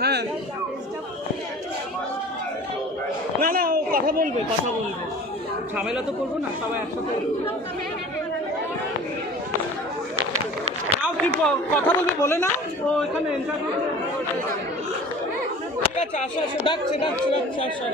হ্যাঁ না না ও কথা বলবে ঝামেলা তো করবো না, সবাই একসাথে কি কথা বলবে বলে না, ও এখানে এনজয় করবে। ঠিক আছে আসো আসো, ডাকছে আসো আসো।